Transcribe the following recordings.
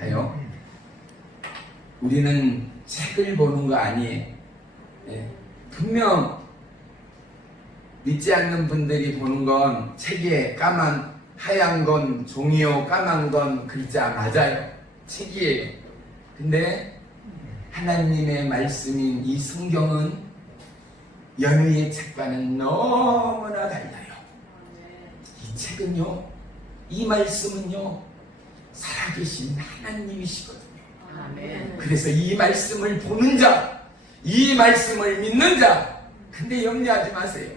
해요. 우리는 책을 보는 거 아니에요. 예. 분명 믿지 않는 분들이 보는 건 책에 까만 하얀 건 종이요, 까만 건 글자 맞아요. 책이에요. 근데 하나님의 말씀인 이 성경은 연의의 책과는 너무나 달라요. 이 책은요, 이 말씀은요, 살아계신 하나님이시거든요. 그래서 이 말씀을 보는 자, 이 말씀을 믿는 자, 근데 염려하지 마세요.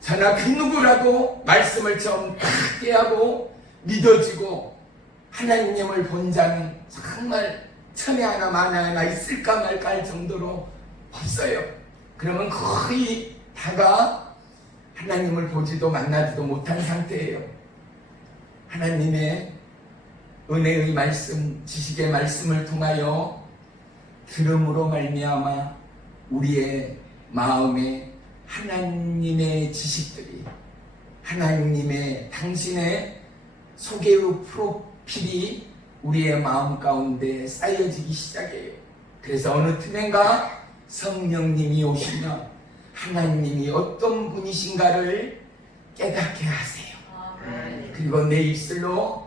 저나 그 누구라도 말씀을 처음 딱 깨하고 믿어지고 하나님을 본 자는 정말 천에 하나 만에 하나 있을까 말까 할 정도로 없어요. 그러면 거의 다가 하나님을 보지도 만나지도 못한 상태예요. 하나님의 은혜의 말씀, 지식의 말씀을 통하여 들음으로 말미암아 우리의 마음에 하나님의 지식들이, 하나님의 당신의 소개의 프로필이 우리의 마음 가운데 쌓여지기 시작해요. 그래서 어느 틈엔가 성령님이 오시면 하나님이 어떤 분이신가를 깨닫게 하세요. 그리고 내 입술로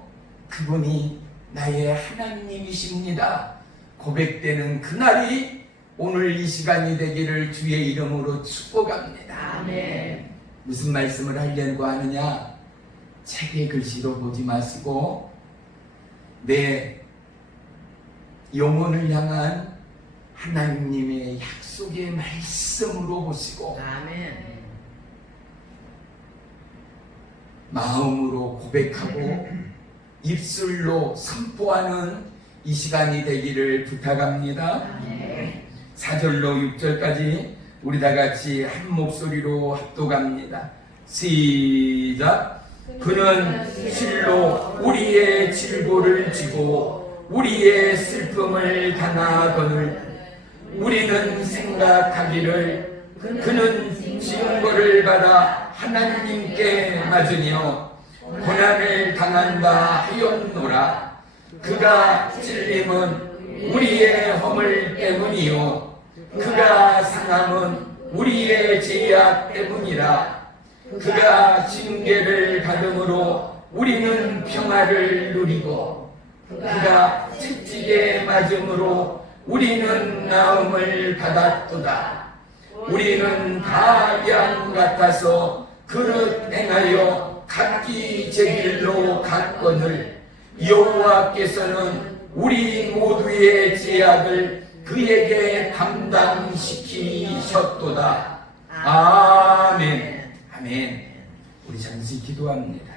그분이 나의 하나님이십니다 고백되는 그날이 오늘 이 시간이 되기를 주의 이름으로 축복합니다. 아멘. 무슨 말씀을 하려고 하느냐? 책의 글씨로 보지 마시고 내 영혼을 향한 하나님의 약속의 말씀으로 보시고 아멘. 마음으로 고백하고 입술로 선포하는 이 시간이 되기를 부탁합니다. 아멘. 4절로 6절까지 우리 다 같이 한 목소리로 합독합니다. 시작. 그는 실로 우리의 질보를 지고 우리의 슬픔을 당하거늘 우리는 생각하기를 그는 징벌을 받아 하나님께 맞으며 고난을 당한 바 하였노라. 그가 찔림은 우리의 허물 때문이요 그가 상함은 우리의 죄악 때문이라. 그가 징계를 받음으로 우리는 평화를 누리고 그가 채찍에 맞음으로 우리는 나음을 받았도다. 우리는 다 양 같아서 그릇 행하여 각기 제 길로 갔거늘 여호와께서는 우리 모두의 죄악을 그에게 감당시키셨도다. 아멘. 아멘. 우리 잠시 기도합니다.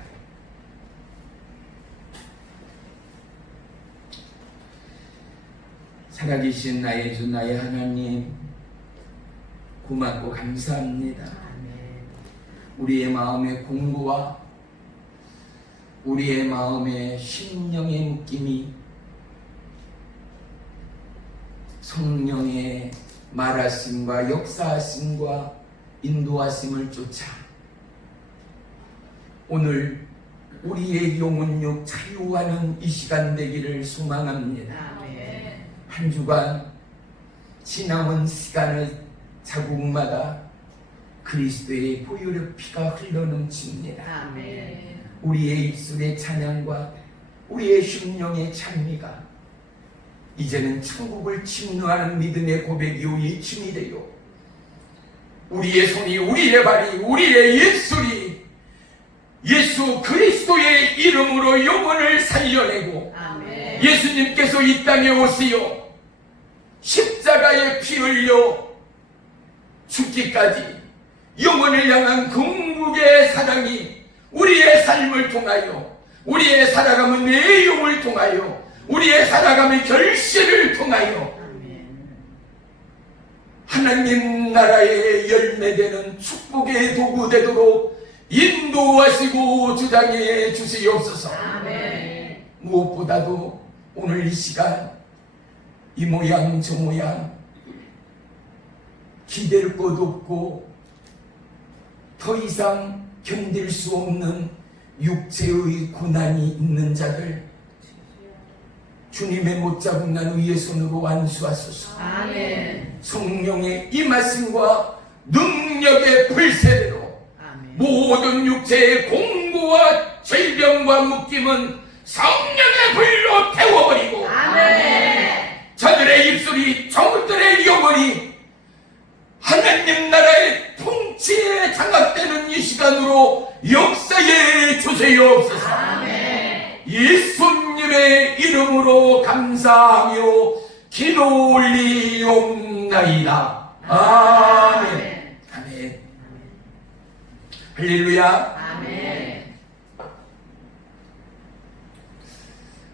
살아계신 나의 주 나의 하나님 고맙고 감사합니다. 우리의 마음의 공부와 우리의 마음의 심령의 느낌이 성령의 말하심과 역사하심과 인도하심을 쫓아 오늘 우리의 영혼력 자유하는 이 시간 되기를 소망합니다. 한 주간 지나온 시간을 자국마다 그리스도의 보혈의 피가 흘러넘칩니다. 우리의 입술의 찬양과 우리의 심령의 찬미가 이제는 천국을 침노하는 믿음의 고백이요 예춤이 되요 우리의 손이 우리의 발이 우리의 입술이 예수 그리스도의 이름으로 영혼을 살려내고 예수님께서 이 땅에 오시어 십자가에 피 흘려 죽기까지 영혼을 향한 궁극의 사랑이 우리의 삶을 통하여 우리의 살아감은 내용을 통하여 우리의 살아감의 결실을 통하여 하나님 나라의 열매되는 축복의 도구 되도록 인도하시고 주장해 주시옵소서. 무엇보다도 오늘 이 시간 이 모양 저 모양 기댈 것 없고 더 이상 견딜 수 없는 육체의 고난이 있는 자들 주님의 못잡은 날 위의 손으로 완수하소서. 아멘. 성령의 임하심과 능력의 불세대로 아멘. 모든 육체의 공고와 질병과 묶임은 성령의 불로 태워버리고 아멘. 저들의 입술이 저들의 영혼이 하나님 나라의 통치에 장악되는 이 시간으로 역사에 주세요옵소서. 아멘. 예수님의 이름으로 감사하며 기도 올리옵나이다. 아멘. 아멘. 할렐루야. 아멘.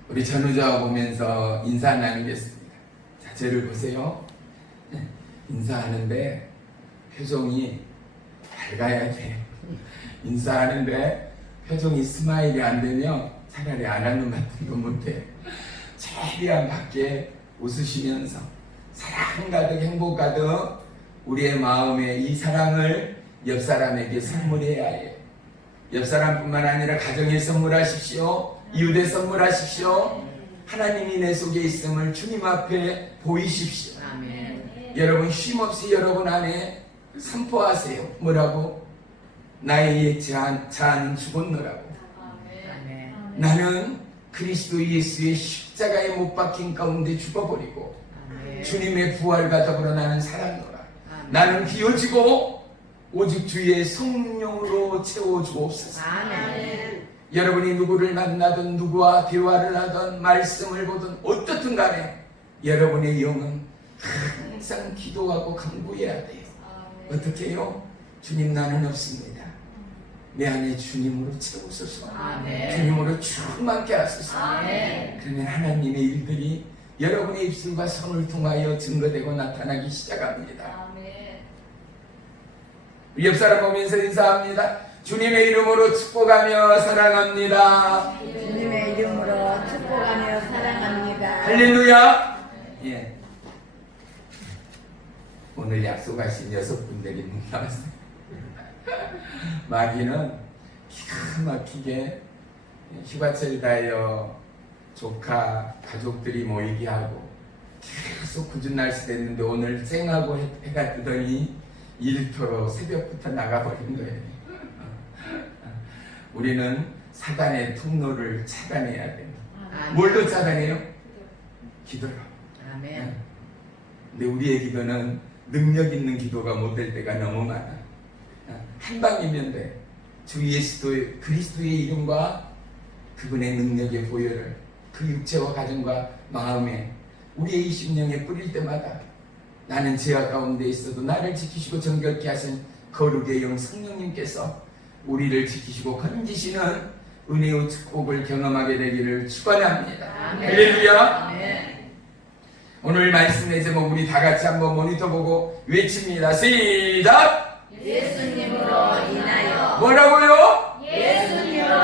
우리 전우자 보면서 인사 나누겠습니다. 자, 저를 보세요. 인사하는데 표정이 밝아야 돼. 인사하는데 표정이 스마일이 안 되면 차라리 안 하는 같은 거 못해. 최대한 밖에 웃으시면서 사랑 가득 행복 가득 우리의 마음에 이 사랑을 옆 사람에게 선물해야 해요. 옆 사람뿐만 아니라 가정에 선물하십시오. 이웃에 선물하십시오. 하나님이 내 속에 있음을 주님 앞에 보이십시오. 아멘. 여러분 쉼없이 여러분 안에 선포하세요. 뭐라고? 나의 자아는 죽었노라고. 아멘. 나는 그리스도 예수의 십자가에 못 박힌 가운데 죽어버리고 아멘. 주님의 부활과 더불어 나는 살았노라. 아멘. 나는 비워지고 오직 주의 성령으로 채워주옵소서. 아멘. 여러분이 누구를 만나든 누구와 대화를 하든 말씀을 보든 어떻든 간에 여러분의 영은 항상 기도하고 간구해야 돼요. 어떻게 해요? 주님 나는 없습니다. 내 안에 주님으로 채우소서. 아멘. 주님으로 충만케 하소서. 아멘. 그러면 하나님의 일들이 여러분의 입술과 손을 통하여 증거되고 나타나기 시작합니다. 아멘. 옆 사람 보면서 인사합니다. 주님의 이름으로 축복하며 사랑합니다. 주님의 이름으로 축복하며 사랑합니다. 할렐루야. 예. 오늘 약속하신 6분들이 못 나왔어요. 마귀는 기가 막히게 휴가철 다여 조카 가족들이 모이게 하고 계속 굳은 날씨 됐는데 오늘 쌩하고 해가 뜨더니 일터로 새벽부터 나가버린 거예요. 우리는 사단의 통로를 차단해야 돼요. 뭘로 차단해요? 기도로. 아멘. 근데 우리의 기도는 능력 있는 기도가 못 될 때가 너무 많아. 한 방이면 돼. 주 예수도의 그리스도의 이름과 그분의 능력의 보혈을 그 육체와 가정과 마음에 우리의 20년에 뿌릴 때마다 나는 죄악 가운데 있어도 나를 지키시고 정결케 하신 거룩의 영 성령님께서 우리를 지키시고 건지시는 은혜의 축복을 경험하게 되기를 축원합니다. 아멘. 할렐루야. 아멘. 오늘 말씀의 제목 우리 다 같이 한번 모니터 보고 외칩니다. 시작! 예수님으로 인하여. 뭐라고요? 예수님으로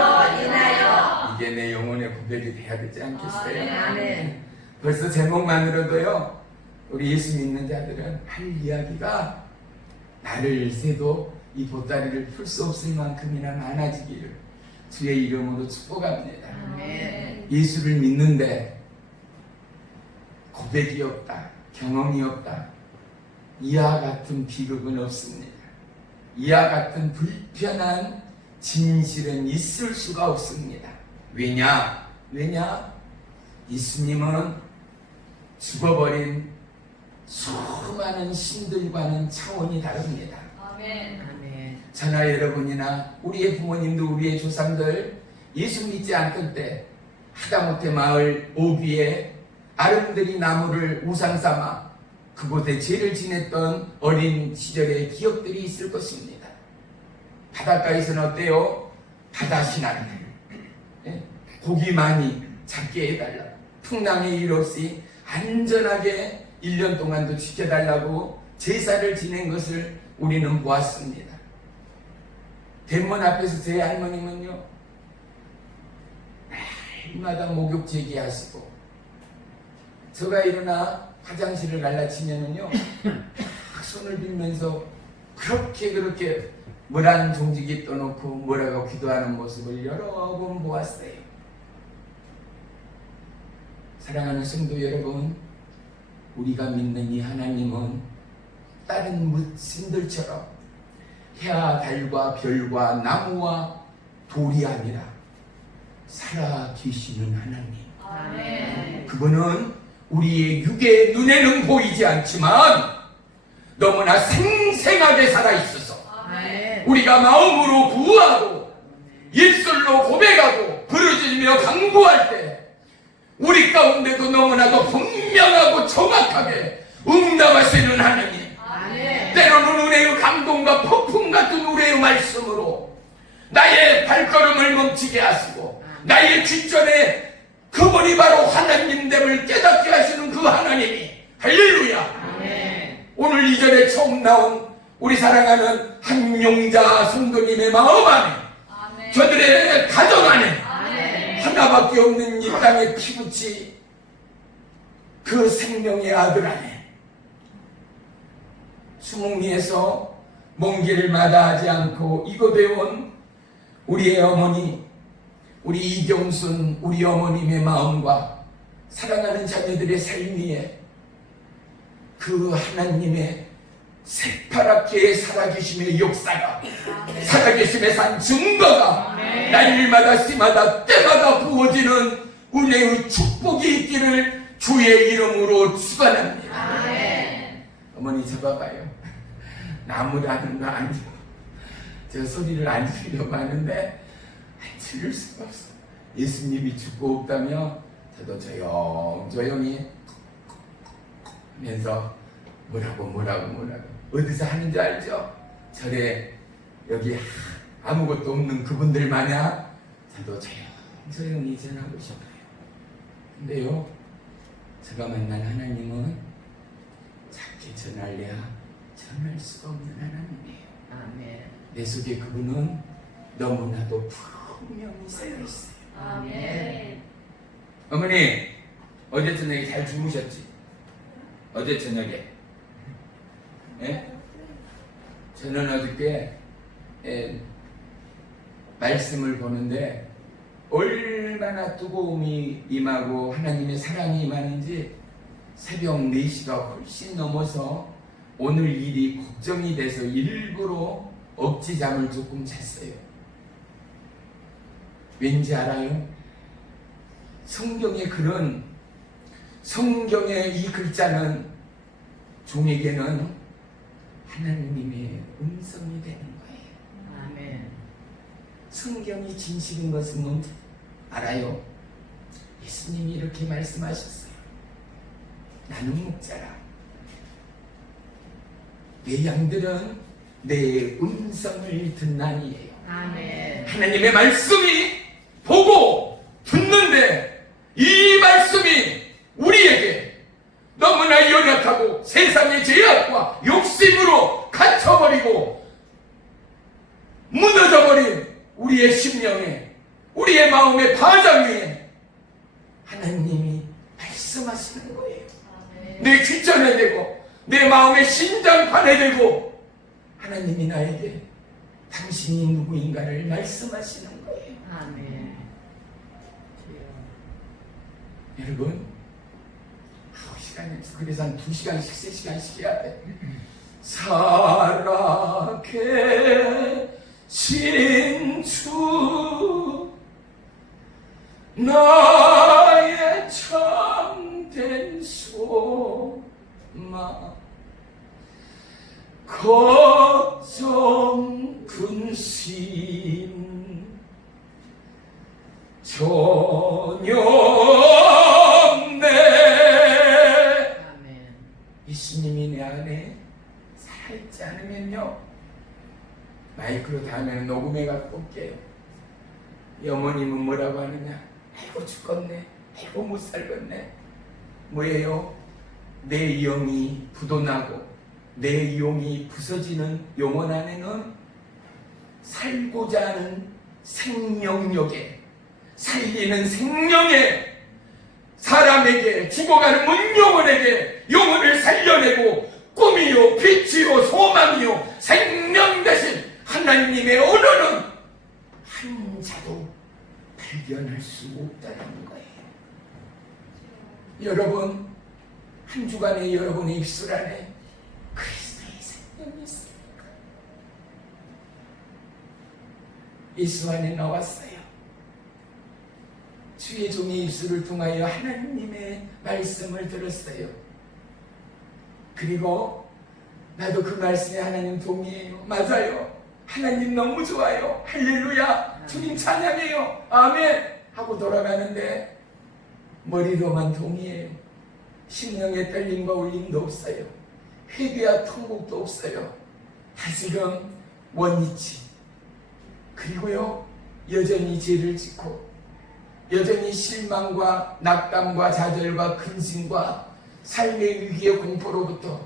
인하여. 이게 내 영혼의 고백이 돼야 되지 않겠어요? 아멘. 벌써 제목만으로도요 우리 예수 믿는 자들은 할 이야기가 나를 새도 이 보따리를 풀 수 없을 만큼이나 많아지기를 주의 이름으로 축복합니다. 아멘. 예수를 믿는데 고백이 없다, 경험이 없다, 이와 같은 비극은 없습니다. 이와 같은 불편한 진실은 있을 수가 없습니다. 왜냐? 예수님은 죽어버린 수많은 신들과는 차원이 다릅니다. 아멘. 아멘. 저나 여러분이나 우리의 부모님도 우리의 조상들 예수 믿지 않던 때 하다못해 마을 오비에 아름드리 나무를 우상 삼아 그곳에 죄를 지냈던 어린 시절의 기억들이 있을 것입니다. 바닷가에서는 어때요? 바다신앙들 고기 많이 잡게 해달라, 풍랑의 일 없이 안전하게 1년 동안도 지켜달라고 제사를 지낸 것을 우리는 보았습니다. 대문 앞에서 제 할머님은요 날마다 목욕 제기하시고 저가 일어나 화장실을 갈라치면은요 손을 빌면서 그렇게 물한 종지기 떠놓고 뭐라고 기도하는 모습을 여러 번 보았어요. 사랑하는 성도 여러분, 우리가 믿는 이 하나님은 다른 무신들처럼 해와 달과 별과 나무와 돌이 아니라 살아 계시는 하나님. 아멘. 그분은 우리의 육의 눈에는 보이지 않지만 너무나 생생하게 살아있어서 아멘. 우리가 마음으로 구하고 입술로 고백하고 부르짖으며 강구할 때 우리 가운데도 너무나도 분명하고 정확하게 응답하시는 하나님. 아멘. 때로는 은혜의 감동과 폭풍 같은 우리의 말씀으로 나의 발걸음을 멈추게 하시고 나의 뒷전에 그분이 바로 하나님됨을 깨닫게 하시는 그 하나님이, 할렐루야. 아멘. 오늘 이전에 처음 나온 우리 사랑하는 한용자 성도님의 마음 안에, 아멘. 저들의 가정 안에 아멘. 하나밖에 없는 이 땅의 피부치 그 생명의 아들 안에 수목리에서 먼 길을 마다하지 않고 이곳에 온 우리의 어머니, 우리 이경순 우리 어머님의 마음과 사랑하는 자녀들의 삶 위에 그 하나님의 새파랗게 살아계심의 역사가, 살아계심의 산 증거가 날마다 씨마다 때마다 부어지는 은혜의 축복이 있기를 주의 이름으로 축원합니다. 아멘. 어머니 저 봐봐요. 나무라는 거 아니고 저 소리를 안 들으려고 하는데 들을 수가 없어. 예수님이 죽고 없다며 저도 조용히 하면서 뭐라고 어디서 하는지 알죠? 절에 여기 아무것도 없는 그분들 마냥 저도 조용히 전하고 싶어요. 근데요, 제가 만난 하나님은 작게 전할래야 전할 수가 없는 하나님이에요. 아멘. 내 속에 그분은 너무나도 분명히 살아있어요. 아멘. 어머니, 어제 저녁에 잘 주무셨지? 어제 저녁에. 예? 저는 어저께 말씀을 보는데 얼마나 뜨거움이 임하고 하나님의 사랑이 임하는지 새벽 4시가 훨씬 넘어서 오늘 일이 걱정이 돼서 일부러 억지 잠을 조금 잤어요. 왠지 알아요? 성경의 글은, 성경의 이 글자는 종에게는 하나님의 음성이 되는 거예요. 아멘. 성경이 진실인 것은 뭔지 알아요? 예수님이 이렇게 말씀하셨어요. 나는 목자라. 내 양들은 내 음성을 듣나니에요. 아멘. 하나님의 말씀이 보고 듣는데 이 말씀이 우리에게 너무나 연약하고 세상의 죄악과 욕심으로 갇혀버리고 무너져버린 우리의 심령에, 우리의 마음의 바닥 위에 하나님이 말씀하시는 거예요. 아멘. 내 귓전에 대고 내 마음의 심장판에 대고 하나님이 나에게 당신이 누구인가를 말씀하시는 거예요. 아멘. 여러분, 시간이 그래서 한 2시간씩 3시간씩 해야 돼. 살아계신 주 나의 참된 소망 걱정 근심 전혀 없네. 아멘. 예수님이 내 안에 살아있지 않으면요, 마이크로 다음에는 녹음해 갖고 올게요. 이 어머님은 뭐라고 하느냐? 아이고 죽겠네, 아이고 못 살겠네. 뭐예요? 내 영이 부도나고 내 영이 부서지는 영혼 안에는 살고자 하는 생명력에, 살리는 생명에, 사람에게, 죽어가는 영혼에게 영혼을 살려내고 꿈이요 빛이요 소망이요 생명 대신 하나님의 언어는 한 자도 발견할 수 없다는 거예요. 여러분, 한 주간에 여러분의 입술 안에 그리스도의 생명이 있습니까? 예수 안에 나왔어요. 주의 종의 입술을 통하여 하나님의 말씀을 들었어요. 그리고 나도 그 말씀에 하나님 동의해요. 맞아요. 하나님 너무 좋아요. 할렐루야. 주님 찬양해요. 아멘. 하고 돌아가는데 머리로만 동의해요. 심령의 떨림과 울림도 없어요. 회개와 통곡도 없어요. 다시금 원위치. 그리고요, 여전히 죄를 짓고 여전히 실망과 낙담과 좌절과 근심과 삶의 위기의 공포로부터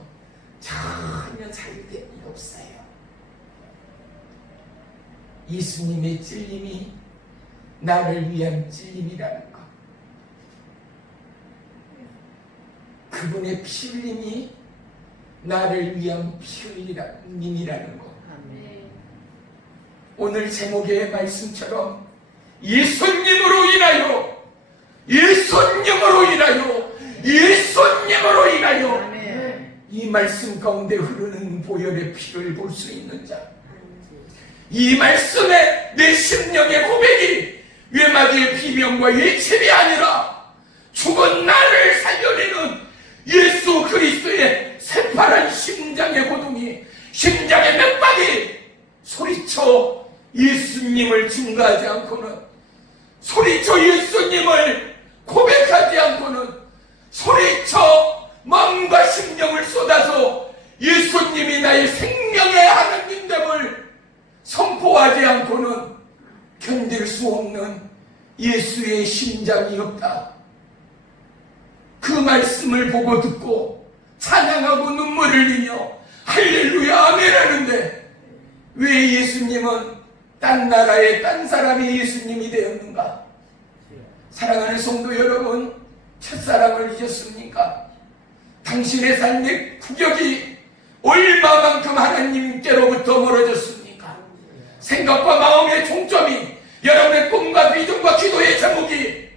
전혀 자유됨이 없어요. 예수님의 찔림이 나를 위한 찔림이라는 것, 그분의 피 흘림이 나를 위한 피 흘림이라는 것. 오늘 제목의 말씀처럼 예수님으로 인하여, 예수님으로 인하여, 예수님으로 인하여 아멘. 이 말씀 가운데 흐르는 보혈의 피를 볼 수 있는 자, 이 말씀에 내 심령의 고백이 외마디의 비명과 외침이 아니라 죽은 나를 살려내는 예수 그리스도의 새파란 심장의 고동이, 심장의 맥박이 소리쳐 예수님을 증거하지 않고는, 소리쳐 예수님을 고백하지 않고는, 소리쳐 마음과 심령을 쏟아서 예수님이 나의 생명의 하나님됨을 선포하지 않고는 견딜 수 없는 예수의 심장이 없다. 그 말씀을 보고 듣고 찬양하고 눈물을 흘리며 할렐루야 아멘 하는데 왜 예수님은 딴 나라의 딴 사람의 예수님이 되었는가? 사랑하는 성도 여러분, 첫사랑을 잊었습니까? 당신의 삶의 구격이 얼마만큼 하나님께로부터 멀어졌습니까? 생각과 마음의 종점이, 여러분의 꿈과 비전과 기도의 제목이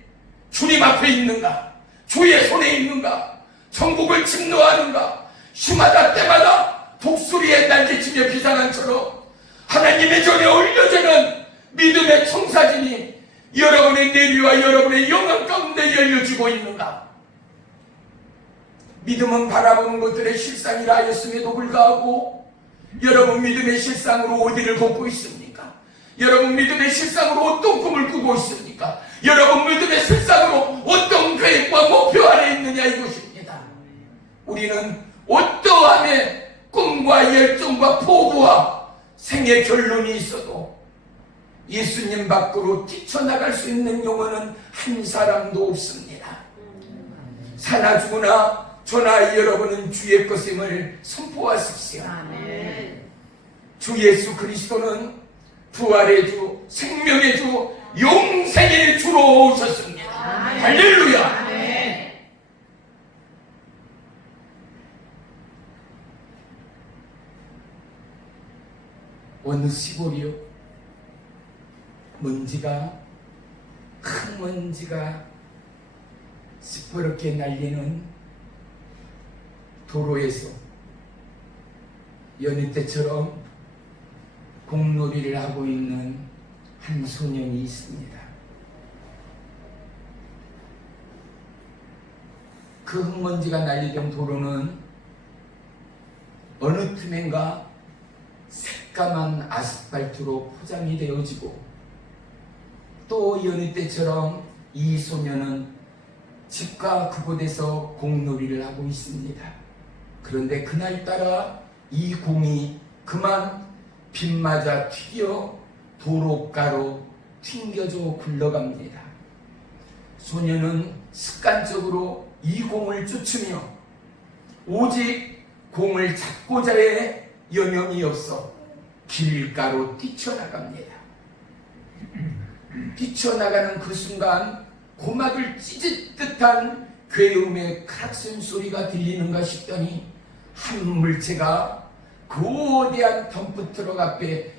주님 앞에 있는가? 주의 손에 있는가? 천국을 침노하는가? 심하다 때마다 독수리에 날개치며 비상한처럼 하나님의 전에 올려지는 믿음의 청사진이 여러분의 내리와 여러분의 영혼 가운데 열려지고 있는가? 믿음은 바라보는 것들의 실상이라 하였음에도 불구하고 여러분 믿음의 실상으로 어디를 걷고 있습니까? 여러분 믿음의 실상으로 어떤 꿈을 꾸고 있습니까? 여러분 믿음의 실상으로 어떤 계획과 목표 안에 있느냐 이것입니다. 우리는 어떠함의 꿈과 열정과 포부와 생의 결론이 있어도 예수님 밖으로 뛰쳐나갈 수 있는 영혼은 한 사람도 없습니다. 사나 죽으나 저나 여러분은 주의 것임을 선포하십시오. 아멘. 주 예수 그리스도는 부활의 주, 생명의 주, 영생의 주로 오셨습니다. 아멘. 할렐루야. 아멘. 어느 시골이요? 먼지가, 큰 먼지가 시퍼렇게 날리는 도로에서 여느 때처럼 공놀이를 하고 있는 한 소년이 있습니다. 그 흙먼지가 날리던 도로는 어느 틈엔가 새까만 아스팔트로 포장이 되어지고 또 여느 때처럼 이 소년은 집과 그곳에서 공놀이를 하고 있습니다. 그런데 그날따라 이 공이 그만 빗 맞아 튀겨 도로가로 튕겨져 굴러갑니다. 소년은 습관적으로 이 공을 쫓으며 오직 공을 잡고자의 여념이 없어 길가로 뛰쳐나갑니다. 뛰쳐나가는 그 순간 고막을 찢을 듯한 괴음의 크락슨 소리가 들리는가 싶더니 한 물체가 거대한 덤프트럭 앞에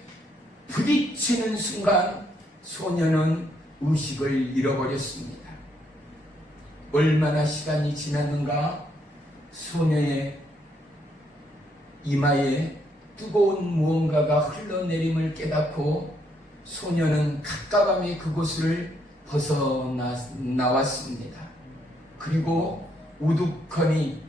부딪히는 순간 소년은 의식을 잃어버렸습니다. 얼마나 시간이 지났는가 소녀의 이마에 뜨거운 무언가가 흘러내림을 깨닫고 소녀는 갑갑함에 그곳을 벗어나왔습니다. 그리고 우두커니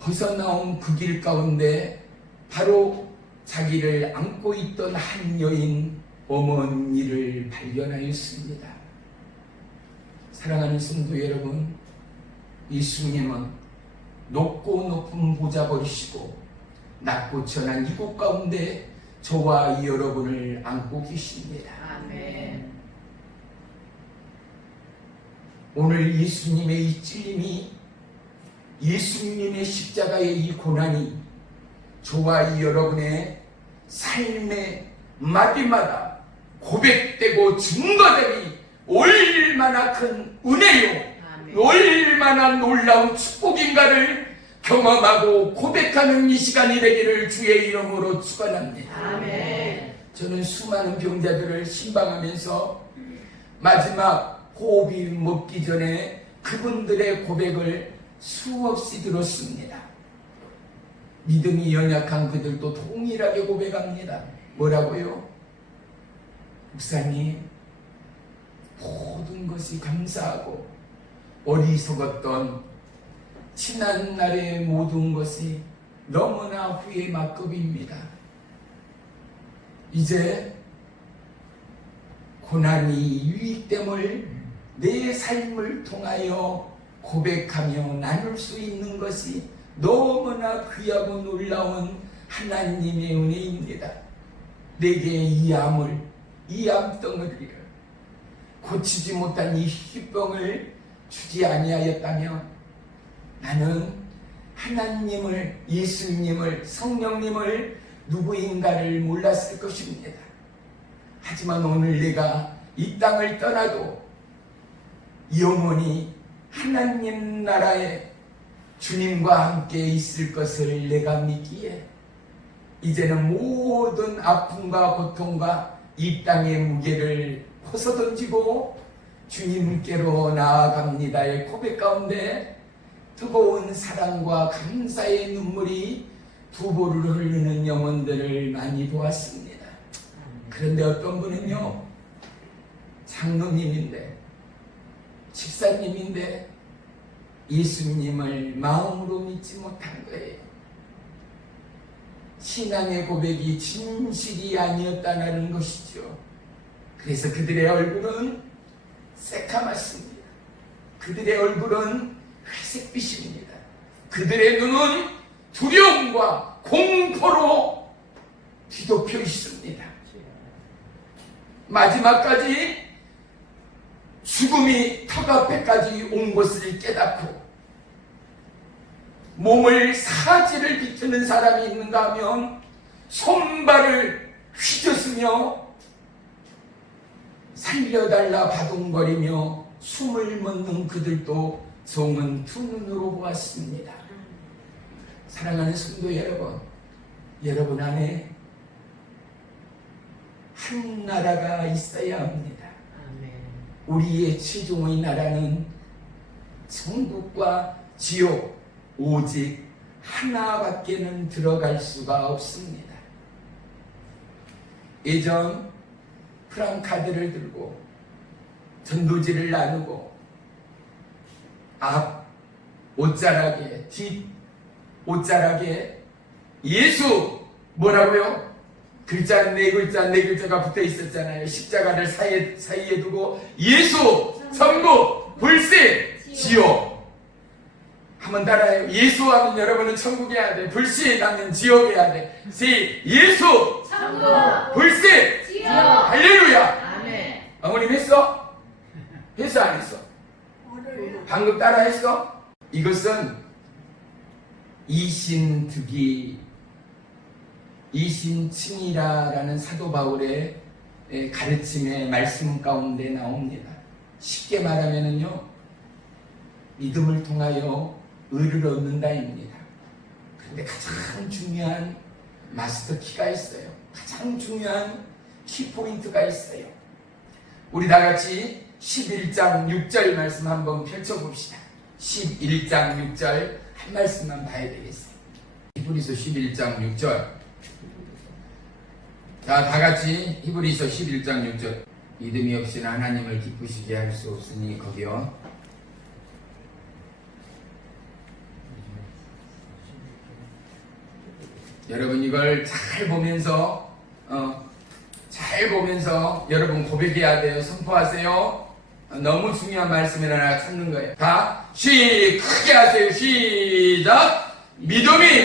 벗어나온 그 길 가운데 바로 자기를 안고 있던 한 여인 어머니를 발견하였습니다. 사랑하는 성도 여러분, 예수님은 높고 높은 보좌 버리시고 낮고 천한 이곳 가운데 저와 여러분을 안고 계십니다. 아멘. 오늘 예수님의 이 찔림이, 예수님의 십자가의 이 고난이 저와 여러분의 삶의 마디마다 고백되고 증거되니 얼마나 큰 은혜요, 아멘. 얼마나 놀라운 축복인가를 경험하고 고백하는 이 시간이 되기를 주의 이름으로 축원합니다. 아멘. 저는 수많은 병자들을 신방하면서 마지막 호흡이 먹기 전에 그분들의 고백을 수없이 들었습니다. 믿음이 연약한 그들도 동일하게 고백합니다. 뭐라고요? 목사님, 모든 것이 감사하고 어리석었던 지난 날의 모든 것이 너무나 후회 막급입니다. 이제 고난이 유익됨을 내 삶을 통하여 고백하며 나눌 수 있는 것이 너무나 귀하고 놀라운 하나님의 은혜입니다. 내게 이 암을, 이 암덩어리를, 고치지 못한 이 희병을 주지 아니하였다면 나는 하나님을, 예수님을, 성령님을 누구인가를 몰랐을 것입니다. 하지만 오늘 내가 이 땅을 떠나도 영원히 하나님 나라에 주님과 함께 있을 것을 내가 믿기에 이제는 모든 아픔과 고통과 이 땅의 무게를 벗어던지고 주님께로 나아갑니다의 고백 가운데 뜨거운 사랑과 감사의 눈물이 두보를 흐르는 영혼들을 많이 보았습니다. 그런데 어떤 분은요, 장로님인데, 집사님인데 예수님을 마음으로 믿지 못한 거예요. 신앙의 고백이 진실이 아니었다는 것이죠. 그래서 그들의 얼굴은 새카맣습니다. 그들의 얼굴은 회색빛입니다. 그들의 눈은 두려움과 공포로 뒤덮여 있습니다. 마지막까지 죽음이 턱 앞에까지 온 것을 깨닫고 몸을 사지를 비추는 사람이 있는가 하면 손발을 휘젓으며 살려달라 바둥거리며 숨을 멎는 그들도 종은 두 눈으로 보았습니다. 사랑하는 성도 여러분, 여러분 안에 한 나라가 있어야 합니다. 아멘. 우리의 최종의 나라는 천국과 지옥 오직 하나밖에는 들어갈 수가 없습니다. 예전 프랑카드를 들고 전도지를 나누고 앞 옷자락에 뒷 옷자락에 예수 뭐라고요? 글자 네 글자가 붙어 있었잖아요. 십자가를 사이에 두고 예수, 천국, 불신, 지옥. 한번 따라해요. 예수 하면 여러분은 천국에 해야 돼. 불신 하면 지옥에 해야 돼. 예수, 천국, 불신, 지옥. 할렐루야. 아멘. 어머님 했어? 했어 안 했어? 방금 따라 했어? 이것은 이신칭이라라는 사도 바울의 가르침의 말씀 가운데 나옵니다. 쉽게 말하면은요, 믿음을 통하여 의를 얻는다입니다. 그런데 가장 중요한 마스터 키가 있어요. 가장 중요한 키포인트가 있어요. 우리 다 같이 11장 6절 말씀 한번 펼쳐봅시다. 11장 6절 한 말씀만 봐야 되겠어요. 히브리서 11장 6절. 자, 다 같이 히브리서 11장 6절. 믿음이 없이는 하나님을 기쁘시게 할 수 없으니 거기요. 여러분 이걸 잘 보면서 여러분 고백해야 돼요. 선포하세요. 너무 중요한 말씀을 하나 찾는 거예요. 다 크게 하세요. 시작. 믿음이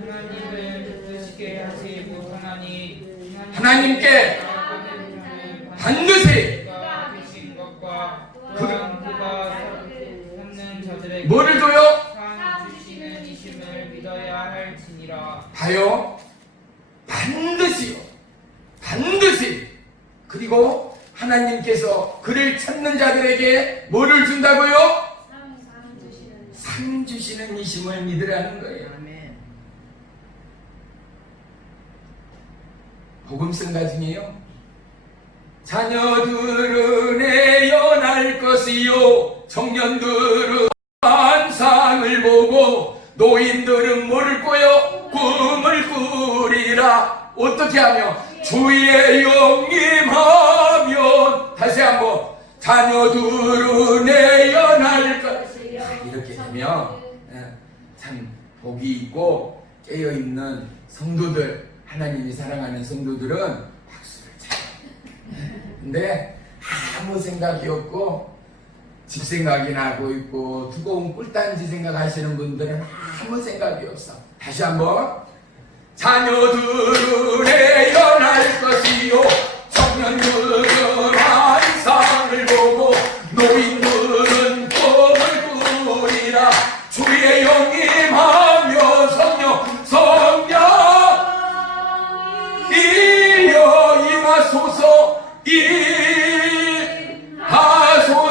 하나님을 기쁘시게 하시고 하나님께 반드시 그가 계신 것과 또한 그가 찾는 자들에게 뭐를 줘요? 상 주시는 이심을 믿어야 할지니라. 봐요. 반드시요. 반드시. 그리고 하나님께서 그를 찾는 자들에게 뭐를 준다고요? 상 주시는 이심을 믿으라는 거예요. 아멘. 복음성가 중에요. 자녀들은 애연할 것이요 청년들은 환상을 보고 노인들은 뭐를 꿔요? 꿈을 꾸리라. 어떻게 하며? 주의 영임하면. 다시 한번. 자녀들은 애연할 것. 이렇게 되면 참 복이 있고 깨어있는 성도들, 하나님이 사랑하는 성도들은 박수를 쳐요. 근데 아무 생각이 없고 집 생각이 나고 있고 두꺼운 꿀단지 생각하시는 분들은 아무 생각이 없어. 다시 한번. 자녀들은 애연할 것이요 청년들은 환상을 보고 노인들은 꿈을 꾸리라. 주의 영임하며 성령 이여 임하소서.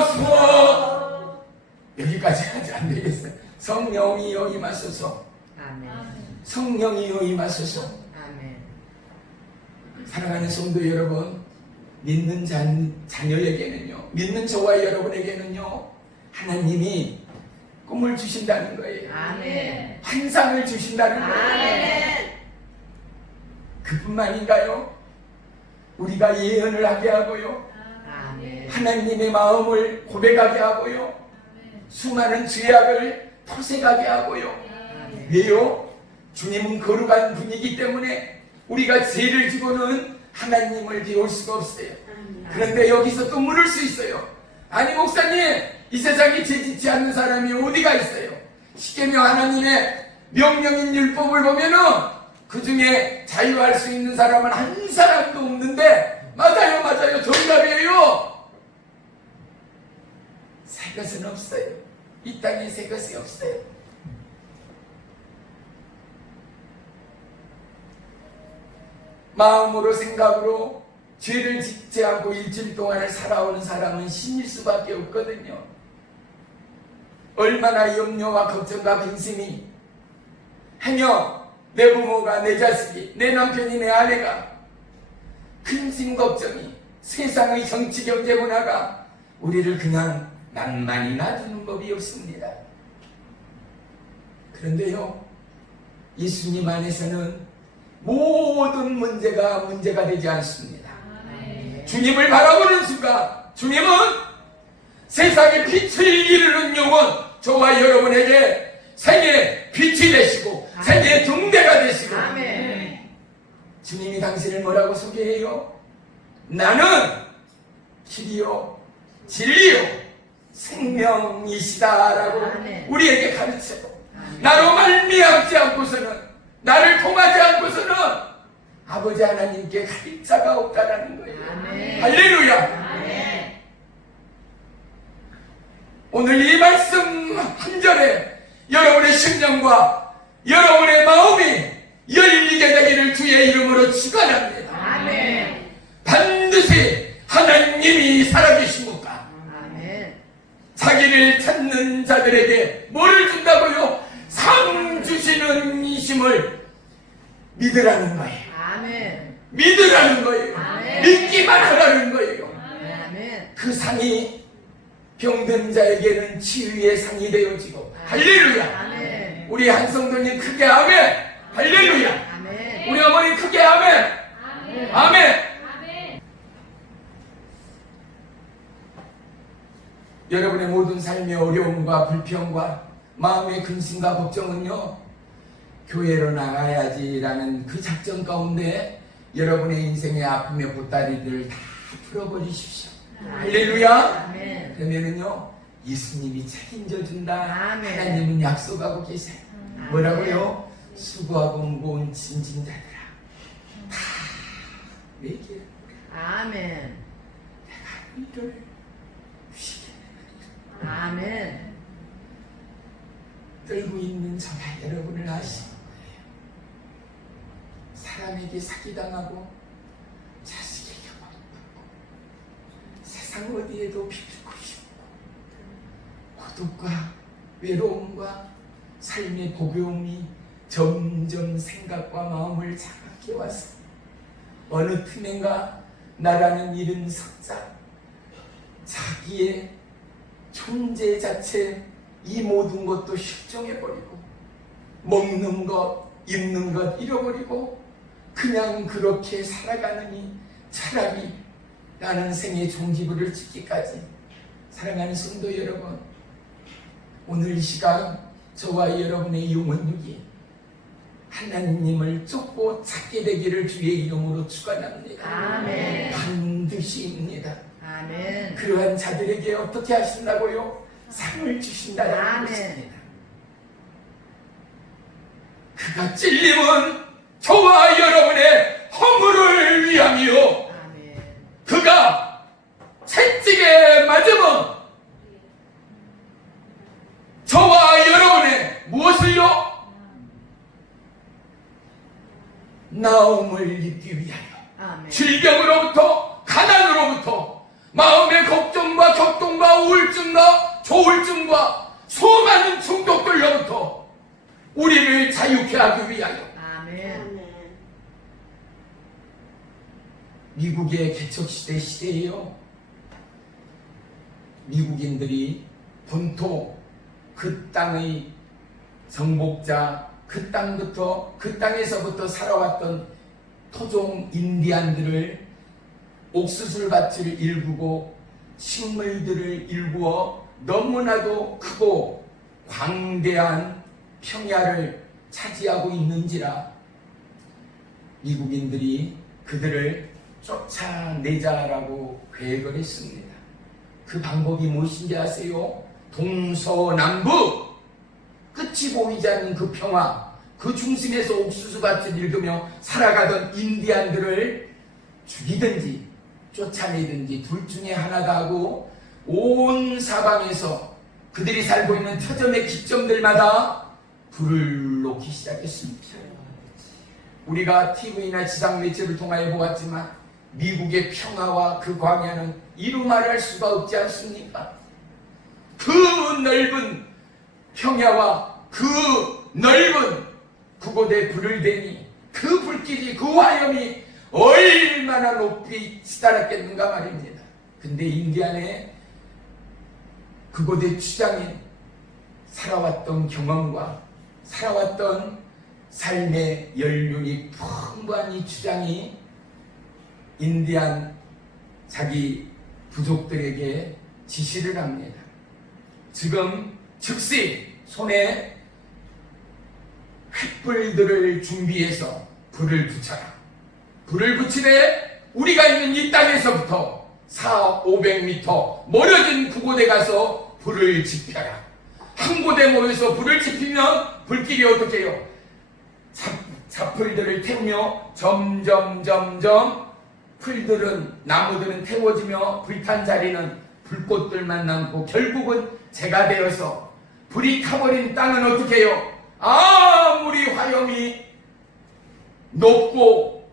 임하소서. 여기까지 하지 안 되겠어요. 성령이여 임하소서. 아멘. 성령이여 임하소서. 아멘. 사랑하는 성도 여러분, 믿는 자녀에게는요, 믿는 저와 여러분에게는요, 하나님이 꿈을 주신다는 거예요. 아멘. 환상을 주신다는 거예요. 아멘. 그뿐만인가요? 우리가 예언을 하게 하고요, 아멘. 하나님의 마음을 고백하게 하고요, 수많은 죄악을 토색하게 하고요. 아멘. 왜요? 주님은 거룩한 분이기 때문에 우리가 죄를 지고는 하나님을 비울 수가 없어요. 그런데 여기서 또 물을 수 있어요. 아니 목사님, 이 세상에 죄 짓지 않는 사람이 어디가 있어요? 십계명 하나님의 명령인 율법을 보면은 그 중에 자유할 수 있는 사람은 한 사람도 없는데, 맞아요, 정답이에요. 새 것은 없어요. 이 땅에 새 것이 없어요. 마음으로 생각으로 죄를 짓지 않고 일주일 동안을 살아오는 사람은 신일 수밖에 없거든요. 얼마나 염려와 걱정과 근심이 하며 내 부모가, 내 자식이, 내 남편이, 내 아내가 근심 걱정이, 세상의 정치 경제 문화가 우리를 그냥 낭만히 놔두는 법이 없습니다. 그런데요, 예수님 안에서는 모든 문제가 되지 않습니다. 주님을 바라보는 순간 주님은 세상에 빛을 이루는 영혼, 저와 여러분에게 생의 빛이 되시고 생의 등대가 되시고, 아멘. 주님이 당신을 뭐라고 소개해요? 나는 길이요 진리요 생명이시다라고 아멘. 우리에게 가르쳐요. 아멘. 나로 말미암지 않고서는, 나를 통하지 않고서는 아버지 하나님께 갈 자가 없다라는 거예요. 아멘. 할렐루야. 아멘. 오늘 이 말씀 한 절에 여러분의 심령과 여러분의 마음이 열리게 되기를 주의 이름으로 축원합니다. 아멘. 반드시 하나님이 살아계십니까? 아멘. 자기를 찾는 자들에게 뭐를 준다고요? 상 주시는 이심을 믿으라는 거예요. 아멘. 믿으라는 거예요. 아멘. 믿기만 하라는 거예요. 아멘. 그 상이 병든 자에게는 치유의 상이 되어지고 할렐루야. 아멘. 우리 한성도님 크게 아멘. 할렐루야. 아멘. 우리 어머니 크게 아멘. 아멘. 여러분의 모든 삶의 어려움과 불평과 마음의 근심과 걱정은요, 교회로 나가야지라는 그 작전 가운데 여러분의 인생의 아픔의 보따리들을 다 풀어버리십시오. 할렐루야. 아멘. 그러면은요, 예수님이 책임져 준다. 아멘. 하나님은 약속하고 계세요. 아멘. 뭐라고요? 수고하고 무거운 짐진 자들아, 다 내게 아멘. 너희를 쉬게. 아멘. 떨고 있는 저와 여러분을 아시는 거예요. 사람에게 사기당하고 자식에게 버림받고 세상 어디에도 비틀고 싶고 고독과 외로움과 삶의 고배움이 점점 생각과 마음을 장악해 왔어. 어느 틈엔가 나라는 이른 석자, 자기의 존재 자체, 이 모든 것도 실종해버리고 먹는 것, 입는 것 잃어버리고 그냥 그렇게 살아가느니 차라리 나는 생의 종지부를 찍기까지. 사랑하는 성도 여러분, 오늘 이 시간 저와 여러분의 영혼육이 하나님을 쫓고 찾게 되기를 주의 이름으로 축원합니다. 아멘. 반드시입니다. 아멘. 그러한 자들에게 어떻게 하신다고요? 상을 주신다는 아멘. 것입니다. 그가 찔림은 저와 여러분의 허물을 위함이요, 아멘. 그가 채찍에 맞으면 저와 여러분의 무엇을요? 나음을 입기 위하여 아멘. 질병으로부터 가난으로부터 마음의 걱정과 격동과 우울증과 조울증과 수많은 중독들로부터 우리를 자유케 하기 위하여 아멘. 미국의 개척시대 시대에요, 미국인들이 본토 그 땅의 정복자, 그 땅에서부터 살아왔던 토종 인디안들을 옥수수밭을 일구고 식물들을 일구어 너무나도 크고 광대한 평야를 차지하고 있는지라 미국인들이 그들을 쫓아내자라고 계획을 했습니다. 그 방법이 무엇인지 아세요? 동서남북 끝이 보이지 않는 그 평화, 그 중심에서 옥수수밭을 일구며 살아가던 인디안들을 죽이든지 쫓아내든지 둘 중에 하나다 하고 온 사방에서 그들이 살고 있는 터점의 기점들마다 불을 놓기 시작했습니다. 우리가 TV나 지상 매체를 통하여 보았지만 미국의 평화와 그 광야는 이루 말할 수가 없지 않습니까? 그 넓은 평야와 그 넓은 그곳에 불을 대니 그 불길이, 그 화염이 얼마나 높이 치달았겠는가 말입니다. 근데 인디안의 그곳의 주장에 살아왔던 경험과 살아왔던 삶의 연륜이 풍부한 이 주장이 인디안 자기 부족들에게 지시를 합니다. 지금 즉시 손에 횃불들을 준비해서 불을 붙여라. 불을 붙이되 우리가 있는 이 땅에서부터 400-500m 멀어진 그곳에 가서 불을 지펴라. 한 곳에 모여서 불을 지피면 불길이 어떻게 해요? 잡풀들을 태우며 점점 풀들은, 나무들은 태워지며 불탄 자리는 불꽃들만 남고 결국은 재가 되어서 불이 타버린 땅은 어떻게 해요? 아무리 화염이 높고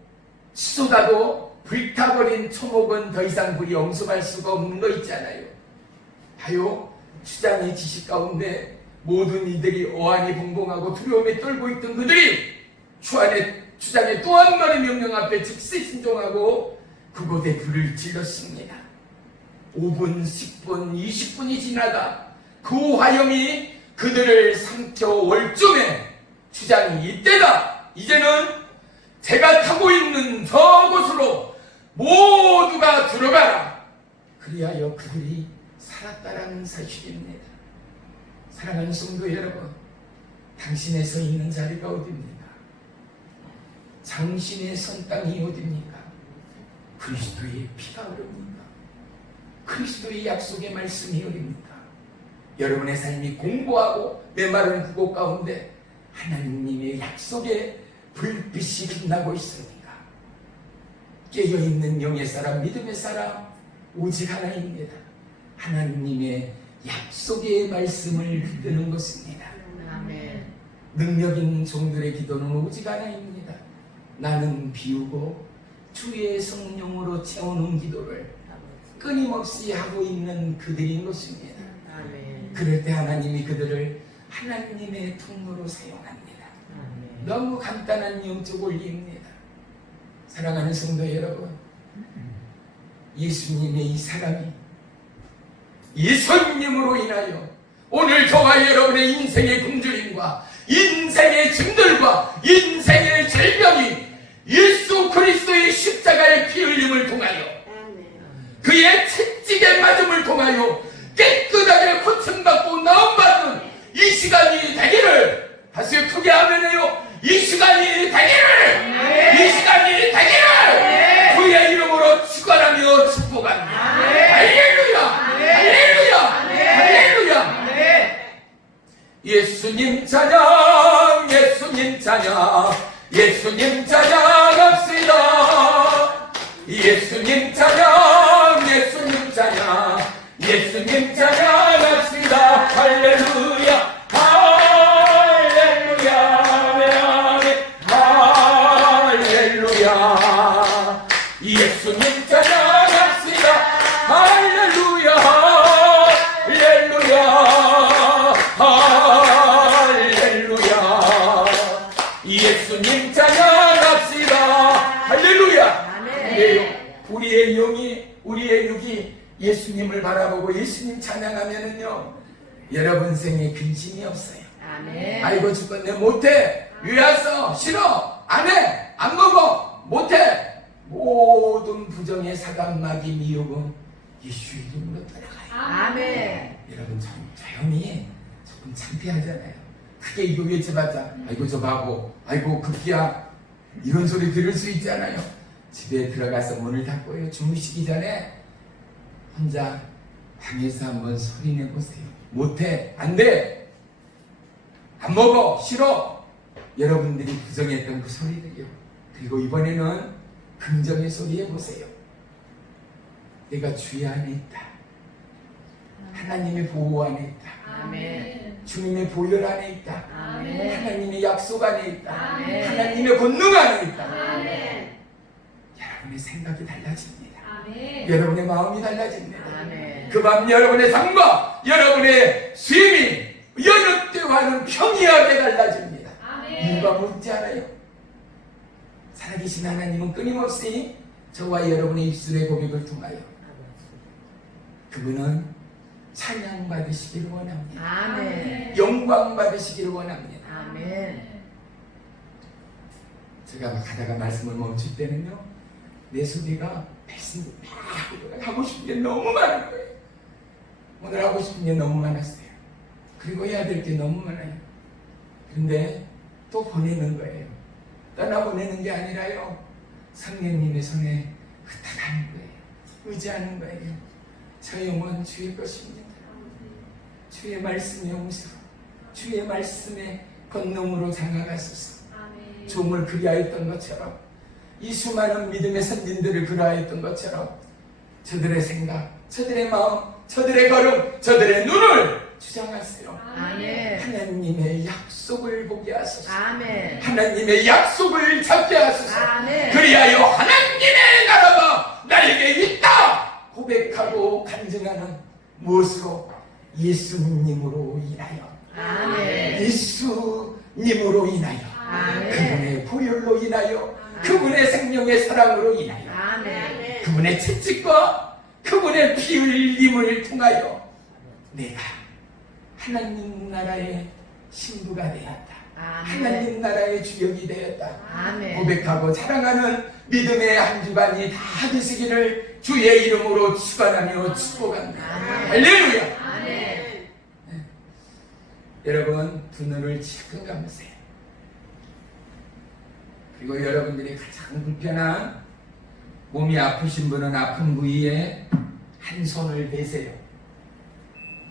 치솟아도 불타버린 초목은 더 이상 불이 엄습할 수가 없는 거 있잖아요. 봐요, 주장의 지식 가운데 모든 이들이 어안이 벙벙하고 두려움에 떨고 있던 그들이 주장의 또 한 번의 명령 앞에 즉시 순종하고 그곳에 불을 질렀습니다. 5분, 10분, 20분이 지나다 그 화염이 그들을 삼켜 월쯤에 주장이 이때다. 이제는 제가 타고 있는 저곳으로 모두가 들어가라. 그리하여 그들이 살았다라는 사실입니다. 사랑하는 성도 여러분, 당신의 서 있는 자리가 어디입니까? 당신의 선 땅이 어디입니까? 그리스도의 피가 어딥니까? 그리스도의 약속의 말씀이 어딥니까? 여러분의 삶이 공고하고 메마른 그곳 가운데 하나님의 약속의 불빛이 빛나고 있습니까? 깨어있는 영의 사람, 믿음의 사람 오직 하나입니다. 하나님의 약속의 말씀을 붙드는 것입니다. 아멘. 능력 있는 종들의 기도는 오직 하나입니다. 나는 비우고 주의 성령으로 채우는 기도를 끊임없이 하고 있는 그들인 것입니다. 아멘. 그럴 때 하나님이 그들을 하나님의 통로로 사용합니다. 아멘. 너무 간단한 영적 원리입니다. 사랑하는 성도 여러분, 예수님의 이 사람이 예수님으로 인하여 오늘 저와 여러분의 인생의 굶주림과 인생의 짐들과 인생의 질병이 예수 그리스도의 십자가의 피 흘림을 통하여 그의 채찍에 맞음을 통하여 깨끗하게 고침받고 나음받는 이 시간이 되기를, 다시 크게 하면요, 이 시간이 되기를, 이 시간이 되기를 주의 이름으로 축원하며 축복합니다. 할렐루야, 할렐루야, 할렐루야. 예수님 찬양, 예수님 찬양, 예수님 찬양합시다. 예수님 찬양, 예수님 찬양, 예수님 찬양합시다. 할렐루야, 할렐루야, 할렐루야. 예수님 찬양합시다. 할렐루야, 할렐루야, 할렐루야. 예수님 찬양합시다. 할렐루야. 근데요, 우리의 영이, 우리의 육이 예수님을 바라보고 예수님 찬양하면은요, 여러분 생에 근심이 없어요. 아멘. 아이고 죽겠네, 못해, 왜 왔어, 싫어, 안해, 안 먹어, 못해. 모든 부정의 사단마귀 미혹은 예수 이름으로 떠나가요. 아멘. 여러분 조용히 조금 창피하잖아요. 크게 이거 외쳐봤자 아이고 저 바보, 아이고 급기야, 이런 소리 들을 수 있잖아요. 집에 들어가서 문을 닫고요, 주무시기 전에 혼자 방에서 한번 소리 내보세요. 못해, 안돼, 안 먹어, 싫어. 여러분들이 부정했던 그 소리들이요. 그리고 이번에는 긍정의 소리 해보세요. 내가 주의 안에 있다. 하나님의 보호 안에 있다. 아멘. 주님의 보혈 안에 있다. 아멘. 하나님의 약속 안에 있다. 아멘. 하나님의 권능 안에 있다. 아멘. 여러분의 생각이 달라집니다. 아멘. 여러분의 마음이 달라집니다. 아멘. 그 밤 여러분의 삶과 여러분의 쉼이 여느 때와는 평이하게 달라집니다. 아멘. 누가 묻지 않아요. 살아계신 하나님은 끊임없이 저와 여러분의 입술의 고백을 통하여 그분은 찬양 받으시기를 원합니다. 아멘. 영광 받으시기를 원합니다. 아멘. 제가 막 가다가 말씀을 멈출 때는요, 내 소리가 말씀을 막 하고 싶은 게 너무 많은 거예요. 오늘 하고 싶은 게 너무 많았어요. 그리고 해야 될 게 너무 많아요. 근데 또 보내는 거예요. 떠나보내는 게 아니라요, 성령님의 손에 부탁하는 거예요. 의지하는 거예요. 저 영혼 주의 것입니다. 주의 말씀의 용서로, 주의 말씀의 권능으로 장악하소서. 아멘. 종을 그리하였던 것처럼, 이 수많은 믿음의 선진들을 그리하였던 것처럼 저들의 생각, 저들의 마음, 저들의 걸음, 저들의 눈을 주장하세요. 아멘. 하나님의 약속을 보게 하소서. 아멘. 하나님의 약속을 잡게 하소서. 아멘. 그리하여 하나님의 나라가 나에게 있다 고백하고 간증하는, 무엇으로? 예수님으로 인하여. 아멘. 예수님으로 인하여. 아멘. 그분의 보혈로 인하여, 그분의 생명의 사랑으로 인하여, 아멘. 그분의 채찍과 그분의 피 흘림을 통하여 내가 하나님 나라의 신부가 되었다. 하나님 나라의 주역이 되었다. 아멘. 고백하고 자랑하는 믿음의 한 주간이 다 되시기를 주의 이름으로 축원하며 축복합니다. 아멘. 할렐루야. 아멘. 여러분 두 눈을 지금 감으세요. 그리고 여러분들이 가장 불편한 몸이 아프신 분은 아픈 부위에 한 손을 대세요.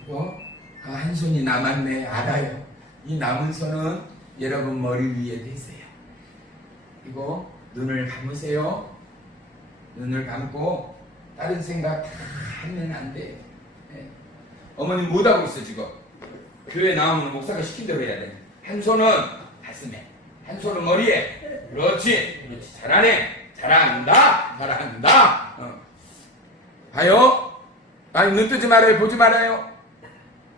그리고 한 손이 남았네 알아요. 이 남은 손은 여러분 머리 위에 대세요. 그리고 눈을 감으세요. 눈을 감고 다른 생각 다 하면 안 돼요. 네. 어머님 못하고 있어 지금. 교회 나오면 목사가 시킨 대로 해야 돼. 한 손은 가슴에, 한 손은 머리에. 그렇지, 그렇지. 잘하네. 잘한다, 잘한다. 봐요. 아니 눈 뜨지 말아요, 보지 말아요.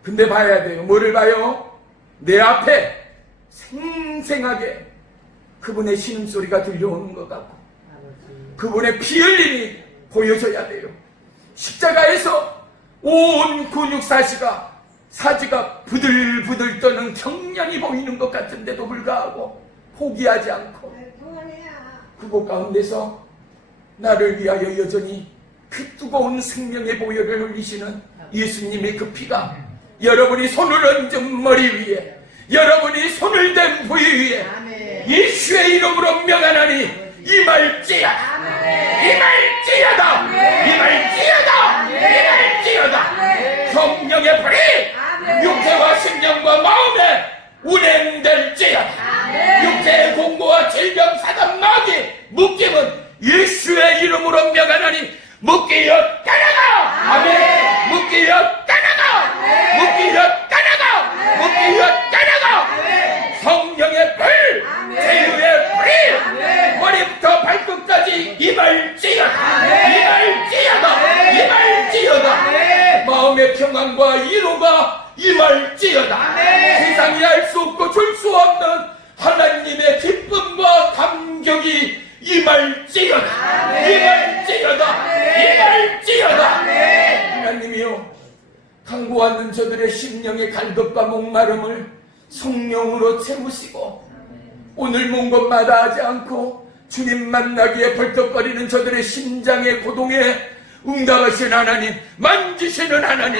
근데 봐야 돼요. 뭐를 봐요? 내 앞에 생생하게 그분의 신음소리가 들려오는 것 같고 그분의 피 흘림이 보여져야 돼요. 십자가에서 온 근육사시가 사지가 부들부들 떠는 경련이 보이는 것 같은데도 불구하고 포기하지 않고 그곳 가운데서 나를 위하여 여전히 그 뜨거운 생명의 보혈을 흘리시는 예수님의 그 피가 여러분이 손을 얹은 머리 위에 여러분이 손을 댄 부위 위에 아멘. 예수의 이름으로 명하나니 임할지어다. 임할지어다. 임할지어다. 임할지어다. 성령의 불이 육체와 신령과 마음에 운행될지어다. 육체의 공고와 질병 사단 마귀 묶임은 예수의 이름으로 명하나니 묶이어 떠나가. 아멘. 묶이어 떠나가. 묶이어 떠나가. 묶이어 떠나가. 성령의 불, 제유의 불이 머리부터 발끝까지 임할지어다. 임할지어다. 임할지어다. 마음의 평안과 위로가 임할지어다. 세상이 알 수 없고 줄 수 없는 하나님의 기쁨과 감격이 임할지어다. 임할지어다. 임할지어다. 하나님이여 강구하는 저들의 심령의 갈급과 목마름을 성령으로 채우시고 오늘 먼 곳마다 하지 않고 주님 만나기에 벌떡거리는 저들의 심장의 고동에 응답하신 하나님, 만지시는 하나님,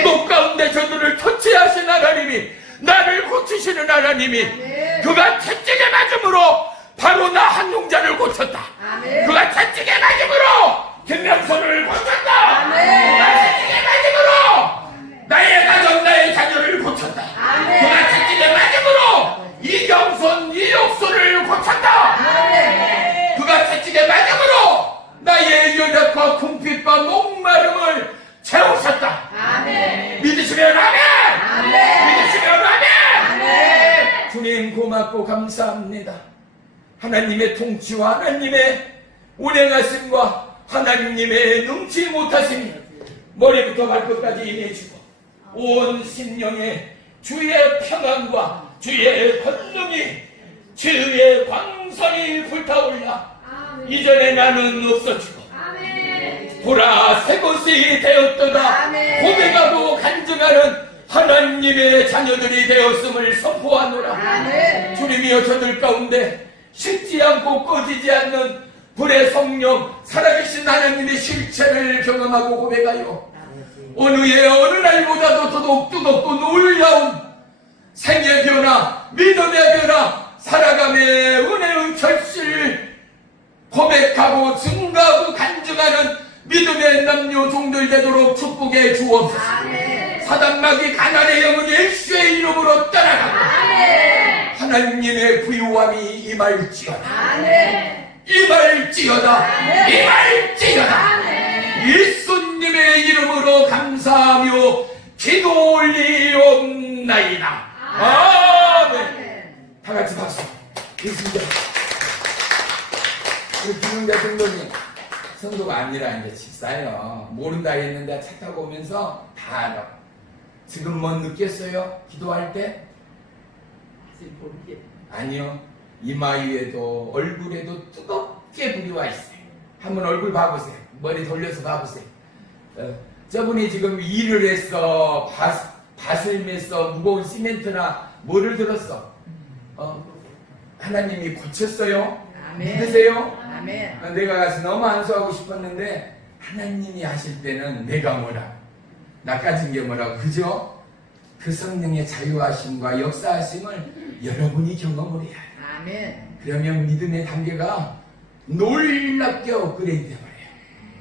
이곳 가운데 저들을 터치하신 하나님이 나를 고치시는 하나님이 그가 채찍에 맞음으로 바로 나 한용자를 고쳤다. 그가 채찍에 맞음으로 김명선을 고쳤다. 그가 채찍에 맞음으로 나의 가족 나의 자녀를 고쳤다. 그가 채찍에 맞음으로 이경선 이옥수를 고쳤다. 그가 채찍에 맞음으로 나의 연약과 궁핍과 목마름을 채우셨다. 믿으시면 아멘. 믿으시면 아멘. 주님 고맙고 감사합니다. 하나님의 통치와 하나님의 운행하심과 하나님의 능치 못하심이 머리부터 발끝까지 임해주고 온 심령에 주의 평안과 주의 권능이 주의 광선이 불타올라 이전에 나는 없어지고 보라 새 것이 되었도다 고백하고 간증하는 하나님의 자녀들이 되었음을 선포하노라. 주님이여 저들 가운데 식지 않고 꺼지지 않는 불의 성령 살아계신 하나님의 실체를 경험하고 고백하여 어느 해 어느 날보다도 더더욱 뜨겁고 놀라운 생의 변화 믿음의 변화 살아감의 은혜의 결실을 고백하고 증가하고 간증하는 믿음의 남녀 종들 되도록 축복해 주옵소서. 사단마귀 가난의 영은 예수의 이름으로 떠나가고 하나님의 부유함이 임할지어다. 임할지어다. 임할지어다. 예수님의 이름으로 감사하며 기도 올리옵나이다. 아멘. 다 같이 박수. 예수님. 우리 김영대 성도님 성도가 아니라 이제 집사예요. 모른다 했는데 차 타고 오면서 다 알아. 지금 뭐 느꼈어요? 기도할 때? 아니요. 이마 위에도 얼굴에도 뜨겁게 불이 와 있어요. 한번 얼굴 봐보세요. 머리 돌려서 봐보세요. 저분이 지금 일을 했어, 밭을 맸어, 무거운 시멘트나 뭐를 들었어. 하나님이 고쳤어요. 아멘. 믿으세요? 아멘. 내가 가서 너무 안수하고 싶었는데 하나님이 하실 때는 내가 뭐라 낚아진 게 뭐라고 그죠? 그 성령의 자유하심과 역사하심을 여러분이 경험을 해야 해요. 아멘. 그러면 믿음의 단계가 놀랍게 업그레이드 돼버려요.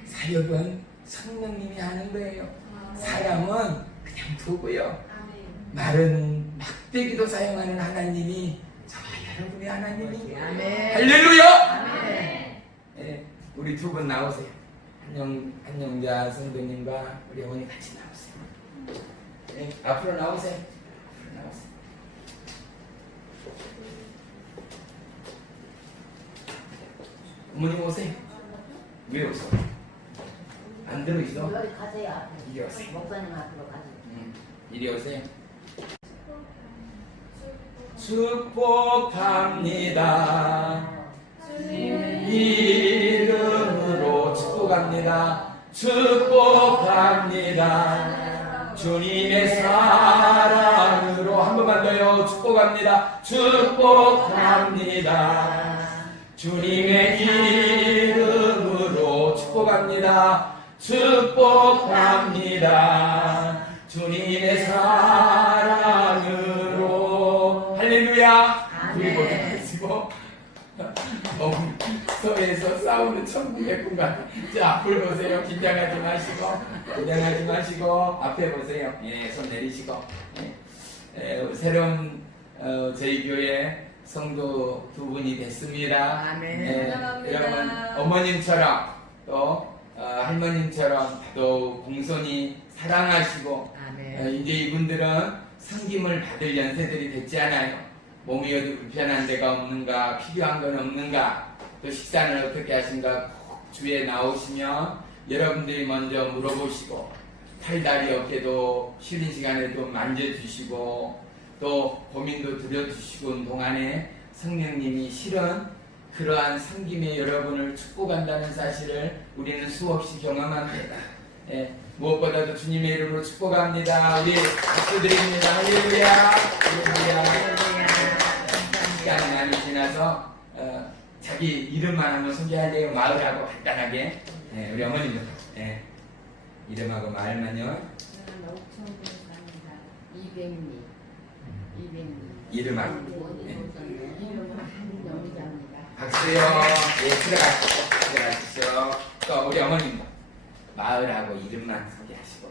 사역은 성령님이 하는 거예요. 사람은 그냥 두고요. 말은 막대기도 사용하는 하나님이 저와 여러분의 하나님이에요. 아멘. 할렐루야! 아멘. 예, 우리 두 분 나오세요. 한영자 성도님과 우리 어머니 같이 나오세요. 예, 앞으로 나오세요. 앞으로 나오세요. 어머님 오세요. 왜 오세요? 안 들어있어? 여기 가세요. 앞에. 이리 오세요. 목사님 앞으로 가세요. 이리 오세요. 축복합니다. 이름으로 축복합니다. 축복합니다. 주님의 사랑으로 한 번만 더요. 축복합니다. 축복합니다. 주님의 이름으로 축복합니다. 축복합니다. 주님의 사랑으로 할렐루야. 그리고 가지고 서에서 싸우는 천국의 공간. 자, 앞을 보세요. 긴장하지 마시고 앞에 보세요. 예, 손 내리시고. 새로운 저희 교회 성도 두 분이 됐습니다. 아멘. 여러분 어머님처럼 또 할머님처럼 더욱 공손히 사랑하시고 아멘. 이제 이분들은 섬김을 받을 연세들이 됐지 않아요. 몸이 어디 불편한 데가 없는가, 필요한 건 없는가, 또 식사는 어떻게 하신가 꼭 주에 나오시면 여러분들이 먼저 물어보시고 팔다리 어깨도 쉬는 시간에도 만져주시고 또 고민도 들려주시고 동안에 성령님이 실은 그러한 섬김에 여러분을 축복한다는 사실을 우리는 수없이 경험합니다. 무엇보다도 주님의 이름으로 축복합니다. 우리 박수 드립니다. 할렐루야. 할렐루야. 시간이 많이 지나서 자기 이름만 한번 소개하려고 마을하고 간단하게 우리 어머님도 이름하고 마을만요. 저는 옥천군 삽니다. 200리. 이름하고 이름은 한영자입니다. 박수요. 들어가시죠. 또 우리 어머님도 마을하고 이름만 소개하시고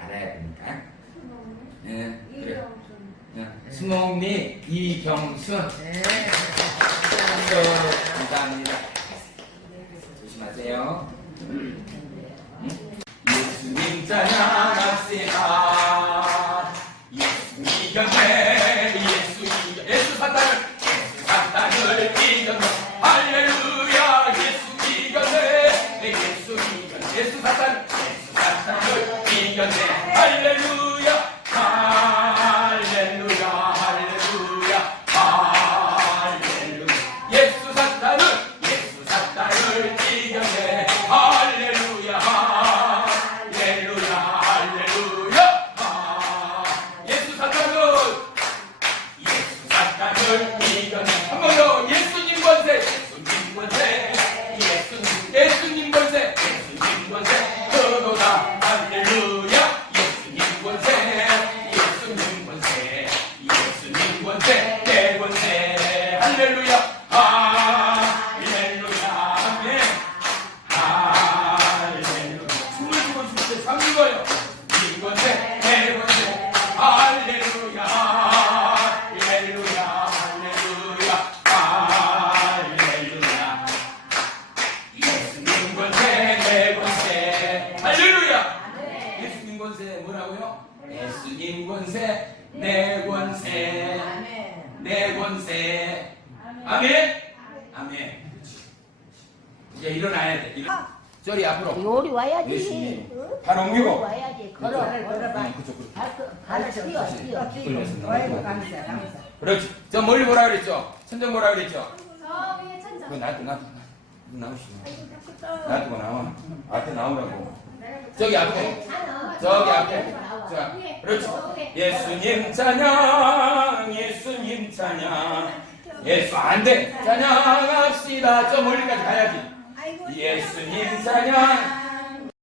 알아야 되니까. 그래. 수목미 이경순. 네. 감사합니다. 조심하세요. 예수님 찬양합시다. 예수 이겼네. 예수 사탄을 이겼네. 할렐루야. 예수 이겼네. 예수 사탄을 이겼네. 할렐루야. 할렐루야. 할렐루야. 할렐루야. 예수 사탄을 이겼네. 할렐루야. 할렐루야. 할렐루야. 예수 사탄을 이겼네. 한 번 더. 예수님 권세. 예수님 권세. 그도다. 할렐루야. 예수님 권세. 내 권세. 할렐루야. 할렐루야. 아멘. 할렐루야. 춤을 추고 싶을 때 참 이거요. 이 권세. 내 권세. 할렐루야. 할렐루야. 할렐루야. 할렐루야. 예수님 권세. 내 권세. 할렐루야. 예수님 권세 뭐라고요? 예수님 권세. 내 권세. 내 권세. 아멘. 아멘. 이제 일어나야 돼. 저리 앞으로. 요리 와야지. 예수님. 응? 발 옮기고. 요리 와야지. 걸어. 걸어봐. 그쪽. 발을 뛰어. 그렇지. 저 멀리 뭐라 그랬죠? 천정 뭐라 그랬죠? 저 위에 천장. 그거 놔둬. 나오시면 놔두고 나와. 앞에 나오라고. 저기 앞에. 저기 앞에. 자, 그렇죠. 예수님 찬양, 예수님 찬양. 예수 안 돼. 찬양합시다. 저 멀리까지 가야지. 예수님 찬양.